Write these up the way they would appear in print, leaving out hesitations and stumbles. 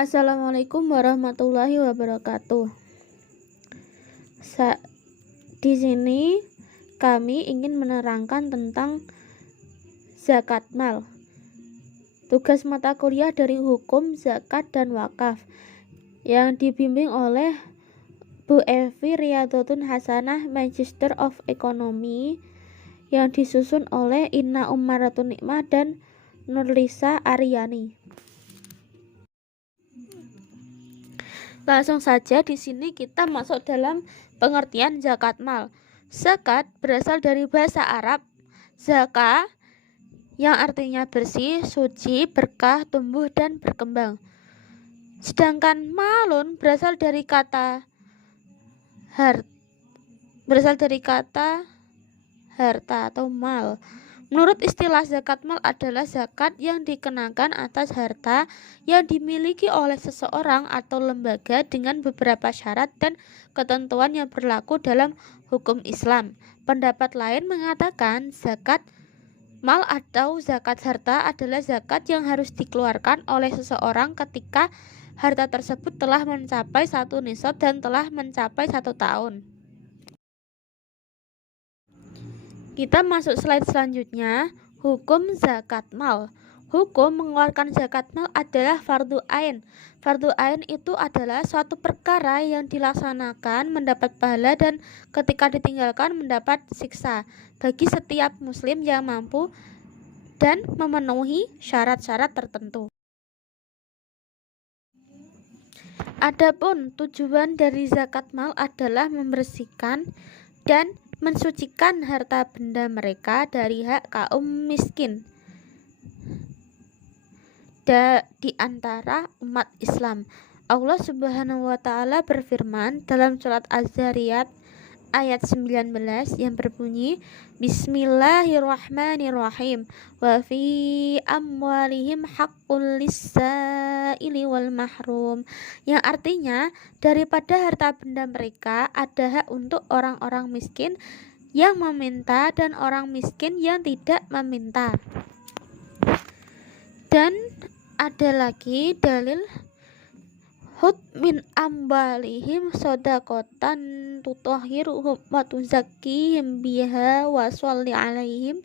Assalamualaikum warahmatullahi wabarakatuh. Di sini kami ingin menerangkan tentang zakat mal. Tugas mata kuliah dari hukum, zakat, dan wakaf yang dibimbing oleh Bu Evi Riyadotun Hasanah, Magister of Economy, yang disusun oleh Inna Ummaratun Nikmah dan Nurlisa Aryani. Langsung saja di sini kita masuk dalam pengertian zakat mal. Zakat berasal dari bahasa Arab zaka yang artinya bersih, suci, berkah, tumbuh dan berkembang. Sedangkan malun berasal dari kata harta atau mal. Menurut istilah zakat mal adalah zakat yang dikenakan atas harta yang dimiliki oleh seseorang atau lembaga dengan beberapa syarat dan ketentuan yang berlaku dalam hukum Islam. Pendapat lain mengatakan zakat mal atau zakat harta adalah zakat yang harus dikeluarkan oleh seseorang ketika harta tersebut telah mencapai 1 nisab dan telah mencapai 1 tahun. Kita masuk slide selanjutnya, hukum zakat mal. Hukum mengeluarkan zakat mal adalah fardu ain. Fardu ain itu adalah suatu perkara yang dilaksanakan mendapat pahala dan ketika ditinggalkan mendapat siksa bagi setiap muslim yang mampu dan memenuhi syarat-syarat tertentu. Adapun tujuan dari zakat mal adalah membersihkan dan mensucikan harta benda mereka dari hak kaum miskin di antara umat Islam. Allah Subhanahu wa taala berfirman dalam surat Az-Zariyat ayat 19 yang berbunyi Bismillahirrahmanirrahim wa fi amwalihim haqqul lis-sa'ili wal mahrum, yang artinya daripada harta benda mereka ada hak untuk orang-orang miskin yang meminta dan orang miskin yang tidak meminta. Dan ada lagi dalil hud min ambalihim sodakotan tutahhiruhum wa tuzakkihim biha wa sholli alaihim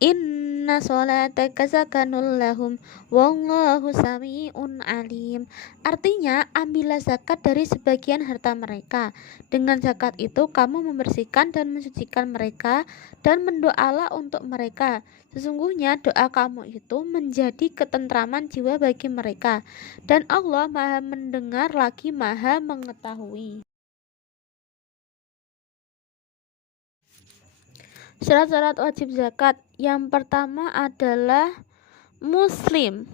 inna sholataka sakanul lahum wallahu sami'un alim. Artinya, ambillah zakat dari sebagian harta mereka. Dengan zakat itu kamu membersihkan dan mensucikan mereka dan mendoalah untuk mereka. Sesungguhnya doa kamu itu menjadi ketentraman jiwa bagi mereka, dan Allah Maha mendengar lagi Maha mengetahui. Syarat-syarat wajib zakat. Yang pertama adalah muslim.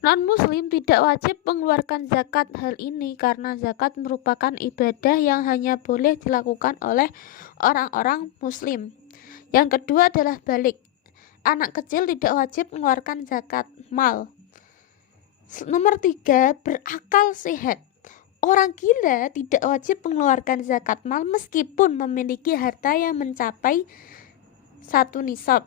Non-muslim tidak wajib mengeluarkan zakat. Hal ini karena zakat merupakan ibadah yang hanya boleh dilakukan oleh orang-orang muslim. Yang kedua adalah balik. Anak kecil tidak wajib mengeluarkan zakat mal. Nomor 3, berakal sehat. Orang gila tidak wajib mengeluarkan zakat mal meskipun memiliki harta yang mencapai 1 nisab.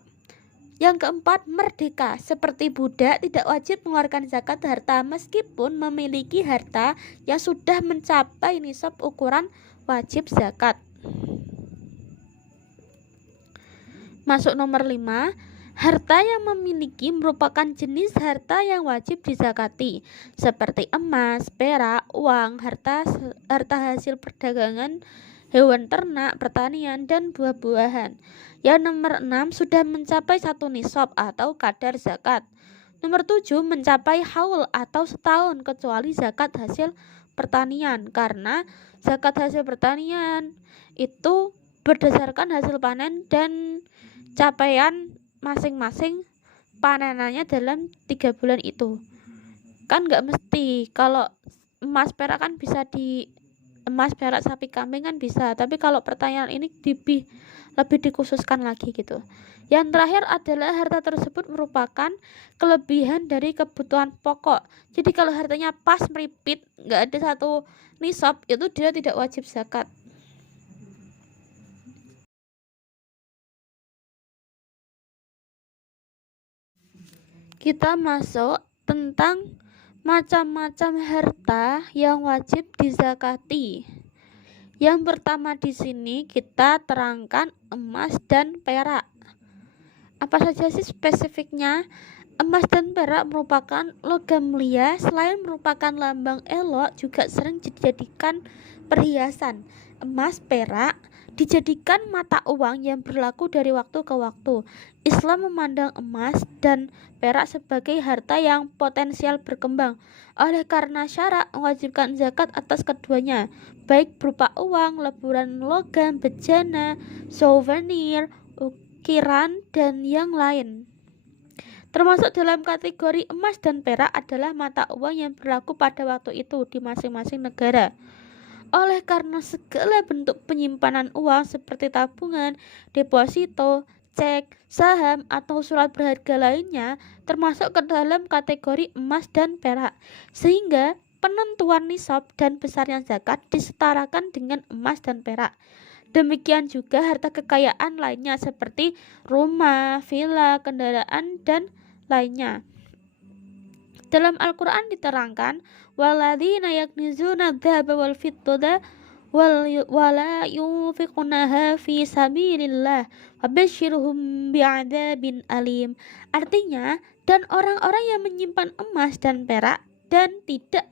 Yang keempat, merdeka. Seperti budak tidak wajib mengeluarkan zakat harta meskipun memiliki harta yang sudah mencapai nisab ukuran wajib zakat. Masuk nomor 5, harta yang memiliki merupakan jenis harta yang wajib dizakati, seperti emas, perak, uang, harta hasil perdagangan, hewan ternak, pertanian, dan buah-buahan. Yang nomor 6, sudah mencapai 1 nisab atau kadar zakat. Nomor 7, mencapai haul atau setahun kecuali zakat hasil pertanian, karena zakat hasil pertanian itu berdasarkan hasil panen dan capaian masing-masing panenannya dalam 3 bulan itu. Kan nggak mesti, kalau emas perak kan bisa emas perak sapi kambing kan bisa, tapi kalau pertanyaan ini lebih dikhususkan lagi gitu. Yang terakhir adalah harta tersebut merupakan kelebihan dari kebutuhan pokok. Jadi kalau hartanya pas meripit, nggak ada 1 nisab, itu dia tidak wajib zakat. Kita masuk tentang Macam-macam harta yang wajib dizakati. Yang pertama di sini kita terangkan emas dan perak. Apa saja sih spesifiknya? Emas dan perak merupakan logam mulia. Selain merupakan lambang elok, juga sering dijadikan perhiasan. Emas, perak dijadikan mata uang yang berlaku dari waktu ke waktu. Islam memandang emas dan perak sebagai harta yang potensial berkembang. Oleh karena syarak mewajibkan zakat atas keduanya, baik berupa uang, leburan logam, bejana, souvenir, ukiran, dan yang lain. Termasuk dalam kategori emas dan perak adalah mata uang yang berlaku pada waktu itu di masing-masing negara. Oleh karena segala bentuk penyimpanan uang seperti tabungan, deposito, cek, saham, atau surat berharga lainnya termasuk ke dalam kategori emas dan perak, sehingga penentuan nisab dan besarnya zakat disetarakan dengan emas dan perak. Demikian juga harta kekayaan lainnya seperti rumah, villa, kendaraan, dan lainnya. Dalam Al-Quran diterangkan, walladzina yaknizuna dzahaba wal fiddata wala yunfiqunaha fi sabilillah fabashshirhum bi'adzabin alim. Artinya, dan orang-orang yang menyimpan emas dan perak dan tidak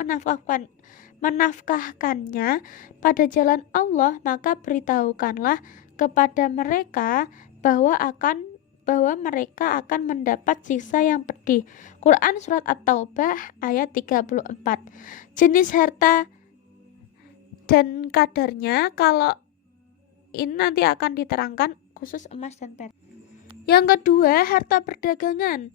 menafkahkannya pada jalan Allah, maka beritahukanlah kepada mereka bahwa mereka akan mendapat siksa yang pedih. Quran Surat At-Taubah ayat 34. Jenis harta dan kadarnya kalau ini nanti akan diterangkan khusus emas dan perak. Yang kedua, harta perdagangan.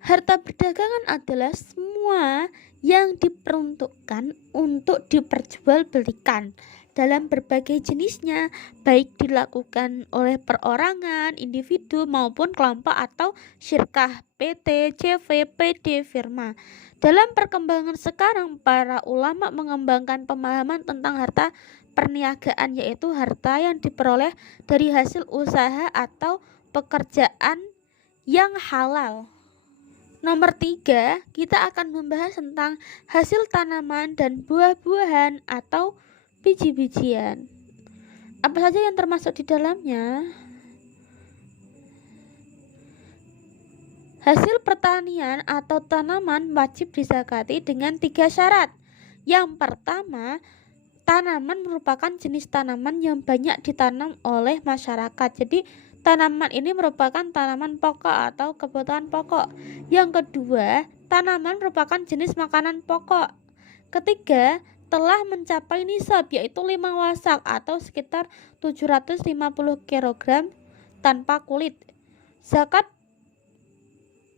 Harta perdagangan adalah semua yang diperuntukkan untuk diperjualbelikan dalam berbagai jenisnya, baik dilakukan oleh perorangan, individu maupun kelompok atau syirkah, PT, CV, PD, firma. Dalam perkembangan sekarang, para ulama mengembangkan pemahaman tentang harta perniagaan, yaitu harta yang diperoleh dari hasil usaha atau pekerjaan yang halal. Nomor 3, kita akan membahas tentang hasil tanaman dan buah-buahan atau biji-bijian. Apa saja yang termasuk di dalamnya? Hasil pertanian atau tanaman wajib dizakati dengan 3 syarat. Yang pertama, tanaman merupakan jenis tanaman yang banyak ditanam oleh masyarakat. Jadi tanaman ini merupakan tanaman pokok atau kebutuhan pokok. Yang kedua, tanaman merupakan jenis makanan pokok. Ketiga, telah mencapai nisab, yaitu 5 wasak atau sekitar 750 kg tanpa kulit. Zakat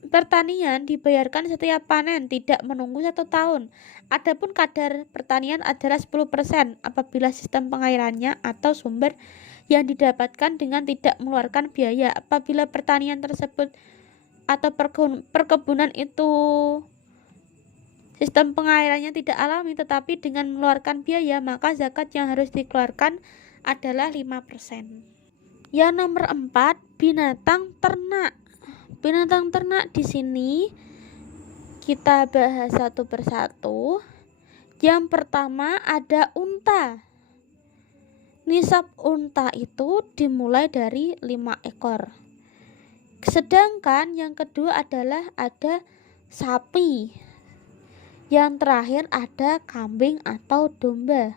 pertanian dibayarkan setiap panen, tidak menunggu 1 tahun. Adapun kadar pertanian adalah 10% apabila sistem pengairannya atau sumber yang didapatkan dengan tidak mengeluarkan biaya. Apabila pertanian tersebut atau perkebunan itu sistem pengairannya tidak alami tetapi dengan mengeluarkan biaya, maka zakat yang harus dikeluarkan adalah 5%. Yang nomor 4, binatang ternak. Binatang ternak di sini kita bahas satu persatu. Yang pertama ada unta. Nisab unta itu dimulai dari 5 ekor. Sedangkan yang kedua adalah ada sapi. Yang terakhir ada kambing atau domba.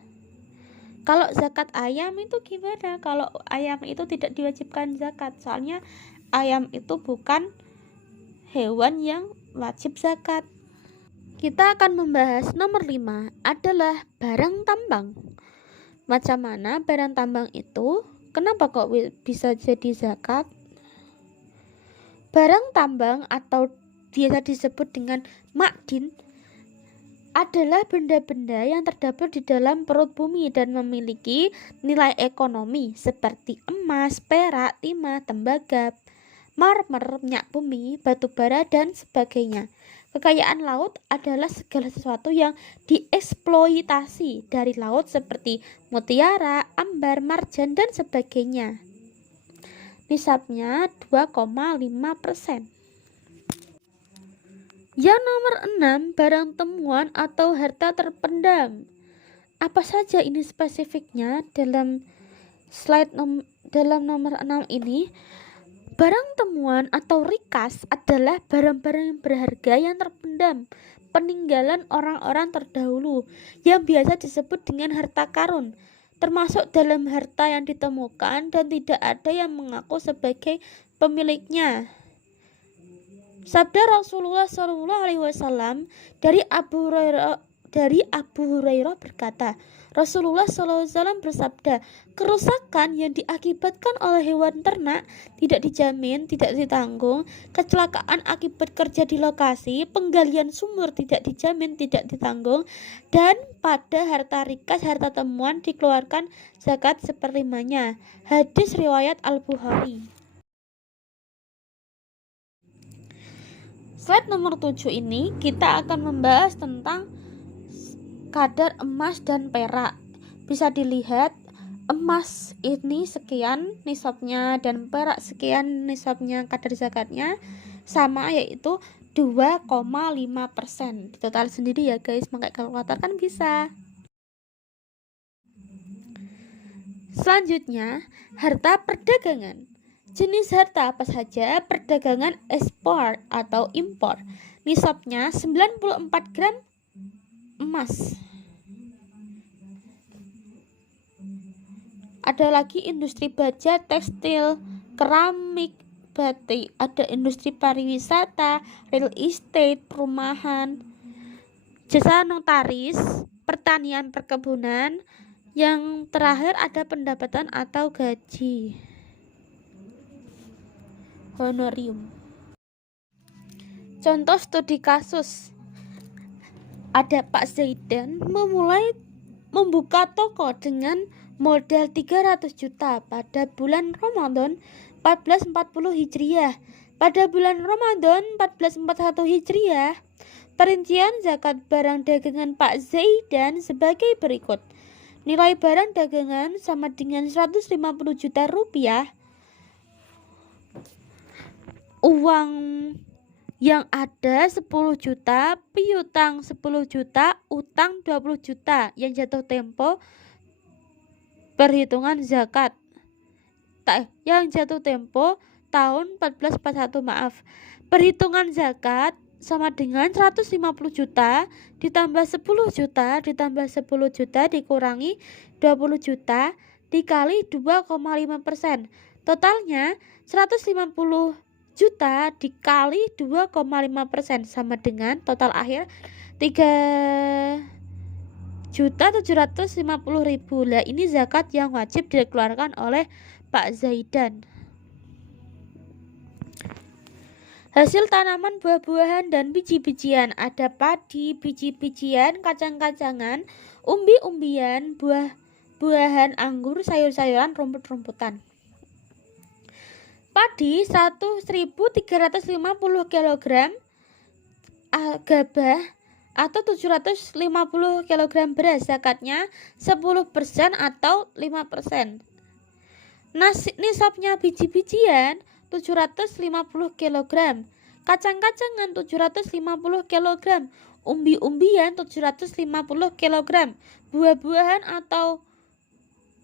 Kalau zakat ayam itu gimana? Kalau ayam itu tidak diwajibkan zakat, soalnya ayam itu bukan hewan yang wajib zakat. Kita akan membahas nomor 5 adalah barang tambang. Macam mana barang tambang itu? Kenapa kok bisa jadi zakat? Barang tambang atau biasa disebut dengan makdin adalah benda-benda yang terdapat di dalam perut bumi dan memiliki nilai ekonomi seperti emas, perak, timah, tembaga, marmer, minyak bumi, batu bara, dan sebagainya. Kekayaan laut adalah segala sesuatu yang dieksploitasi dari laut seperti mutiara, ambar, marjan, dan sebagainya. Nisabnya 2,5%. Yang nomor 6, barang temuan atau harta terpendam. Apa saja ini spesifiknya dalam dalam nomor 6 ini? Barang temuan atau rikas adalah barang-barang yang berharga yang terpendam, peninggalan orang-orang terdahulu yang biasa disebut dengan harta karun, termasuk dalam harta yang ditemukan dan tidak ada yang mengaku sebagai pemiliknya. Sabda Rasulullah SAW dari Abu Hurairah berkata, Rasulullah SAW bersabda, kerusakan yang diakibatkan oleh hewan ternak tidak dijamin, tidak ditanggung, kecelakaan akibat kerja di lokasi, penggalian sumur tidak dijamin, tidak ditanggung, dan pada harta rikas, harta temuan dikeluarkan zakat seperlimanya. Hadis riwayat Al-Bukhari. Slide nomor 7 ini kita akan membahas tentang kadar emas dan perak. Bisa dilihat emas ini sekian nisabnya dan perak sekian nisabnya, kadar zakatnya sama, yaitu 2,5%. Total sendiri ya guys, pakai kalkulator kan bisa. Selanjutnya, harta perdagangan. Jenis harta apa saja? Perdagangan ekspor atau impor. Nisabnya 94 gram emas. Ada lagi industri baja, tekstil, keramik, batik, ada industri pariwisata, real estate, perumahan, jasa notaris, pertanian, perkebunan. Yang terakhir ada pendapatan atau gaji, honorium. Contoh studi kasus, ada Pak Zaidan membuka toko dengan modal 300 juta pada bulan Ramadan 1440 Hijriah. Pada bulan Ramadan 1441 Hijriah, perincian zakat barang dagangan Pak Zaidan sebagai berikut. Nilai barang dagangan sama dengan 150 juta rupiah. Uang yang ada 10 juta, piutang 10 juta, utang 20 juta yang jatuh tempo perhitungan zakat. Yang jatuh tempo tahun 1441, maaf. Perhitungan zakat sama dengan 150 juta ditambah 10 juta ditambah 10 juta dikurangi 20 juta dikali 2,5%. Totalnya 150 juta dikali 2,5% sama dengan total akhir 3.750.000. Lah ini zakat yang wajib dikeluarkan oleh Pak Zaidan. Hasil tanaman buah-buahan dan biji-bijian, ada padi, biji-bijian, kacang-kacangan, umbi-umbian, buah-buahan, anggur, sayur-sayuran, rumput-rumputan. Padi 1.350 kg, gabah atau 750 kg beras, zakatnya 10% atau 5%. Nisabnya biji-bijian 750 kg, kacang-kacangan 750 kg, umbi-umbian 750 kg, buah-buahan atau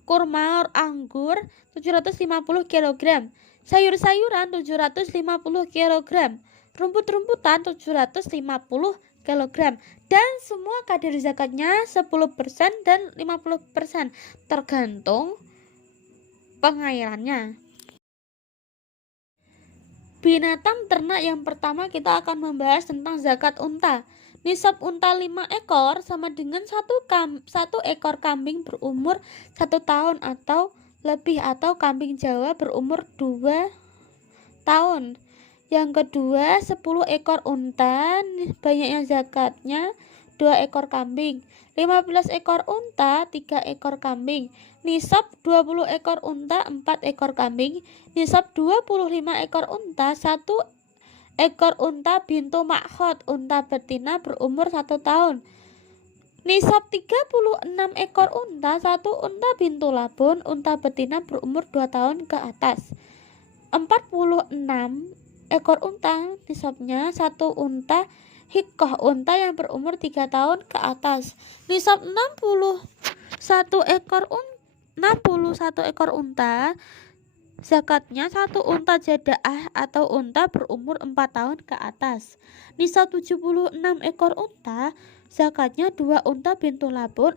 kurma, anggur 750 kg, sayur-sayuran 750 kg, rumput-rumputan 750 kg, dan semua kadar zakatnya 10% dan 50% tergantung pengairannya. Binatang ternak yang pertama kita akan membahas tentang zakat unta. Nisab unta 5 ekor sama dengan 1 ekor kambing berumur 1 tahun atau lebih, atau kambing Jawa berumur 2 tahun. Yang kedua 10 ekor unta, banyaknya zakatnya 2 ekor kambing. 15 ekor unta, 3 ekor kambing. Nisab 20 ekor unta, 4 ekor kambing. Nisab 25 ekor unta, 1 ekor unta bintu makhot, unta betina berumur 1 tahun. Nisab 36 ekor unta, 1 unta bintu labun, unta betina berumur 2 tahun ke atas. 46 ekor unta, nisabnya 1 unta Hikoh, unta yang berumur 3 tahun ke atas. Nisab 61 ekor unta. Zakatnya 1 unta jadaah atau unta berumur 4 tahun ke atas. Nisab 76 ekor unta. Zakatnya 2 unta bintu labun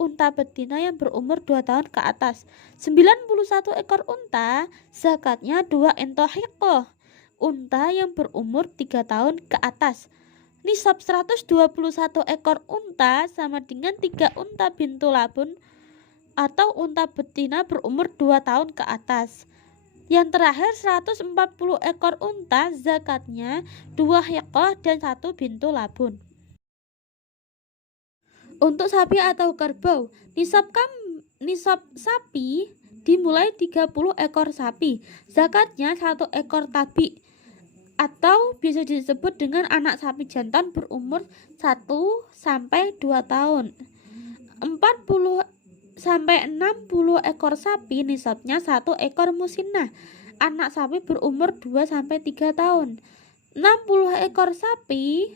unta betina yang berumur 2 tahun ke atas. 91 ekor unta. Zakatnya 2 entohikoh, unta yang berumur 3 tahun ke atas. Nisab 121 ekor unta sama dengan 3 unta bintu labun atau unta betina berumur 2 tahun ke atas. Yang terakhir 140 ekor unta, zakatnya 2 hikoh dan 1 bintu labun. Untuk sapi atau kerbau, nisab sapi dimulai 30 ekor sapi. Zakatnya 1 ekor tabi atau bisa disebut dengan anak sapi jantan berumur 1 sampai 2 tahun. 40 sampai 60 ekor sapi nisabnya 1 ekor musinnah, anak sapi berumur 2 sampai 3 tahun. 60 ekor sapi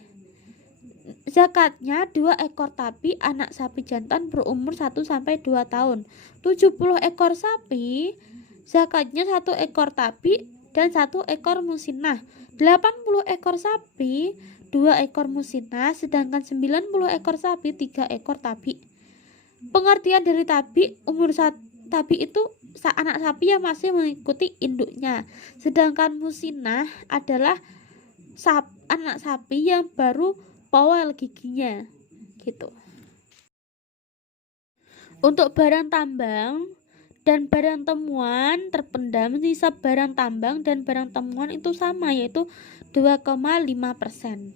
zakatnya 2 ekor tabi, anak sapi jantan berumur 1 sampai 2 tahun. 70 ekor sapi zakatnya 1 ekor tabi dan 1 ekor musinnah. 80 ekor sapi 2 ekor musinnah, sedangkan 90 ekor sapi 3 ekor tabi. Pengertian dari tabi, tabi itu anak sapi yang masih mengikuti induknya, sedangkan musinnah adalah anak sapi yang baru powel giginya gitu. Untuk barang tambang dan barang temuan terpendam, nisab barang tambang dan barang temuan itu sama, yaitu 2,5%.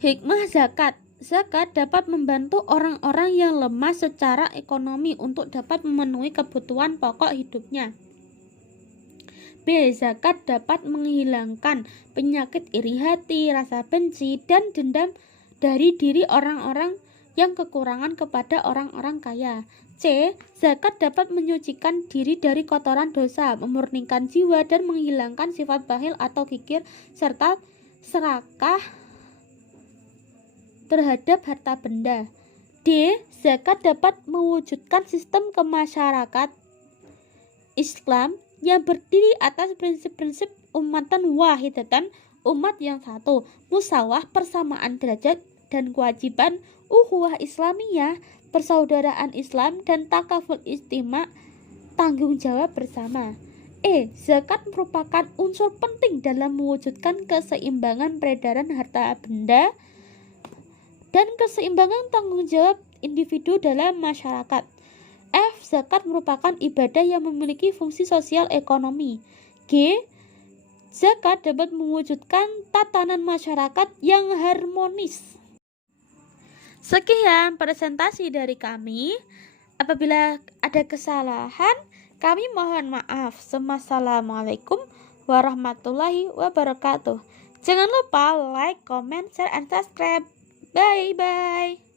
Hikmah zakat. Zakat dapat membantu orang-orang yang lemah secara ekonomi untuk dapat memenuhi kebutuhan pokok hidupnya. B. Zakat dapat menghilangkan penyakit iri hati, rasa benci, dan dendam dari diri orang-orang yang kekurangan kepada orang-orang kaya. C. Zakat dapat menyucikan diri dari kotoran dosa, memurnikan jiwa, dan menghilangkan sifat bakhil atau kikir, serta serakah terhadap harta benda. D. Zakat dapat mewujudkan sistem kemasyarakatan Islam yang berdiri atas prinsip-prinsip ummatan wahidatan, umat yang satu, musawah, persamaan derajat dan kewajiban, ukhuwah Islamiyah, persaudaraan Islam, dan takaful istima, tanggung jawab bersama. E. Zakat merupakan unsur penting dalam mewujudkan keseimbangan peredaran harta benda dan keseimbangan tanggung jawab individu dalam masyarakat. F. Zakat merupakan ibadah yang memiliki fungsi sosial ekonomi. G. Zakat dapat mewujudkan tatanan masyarakat yang harmonis. Sekian presentasi dari kami. Apabila ada kesalahan, kami mohon maaf. Wassalamualaikum warahmatullahi wabarakatuh. Jangan lupa like, comment, share, and subscribe. Bye-bye.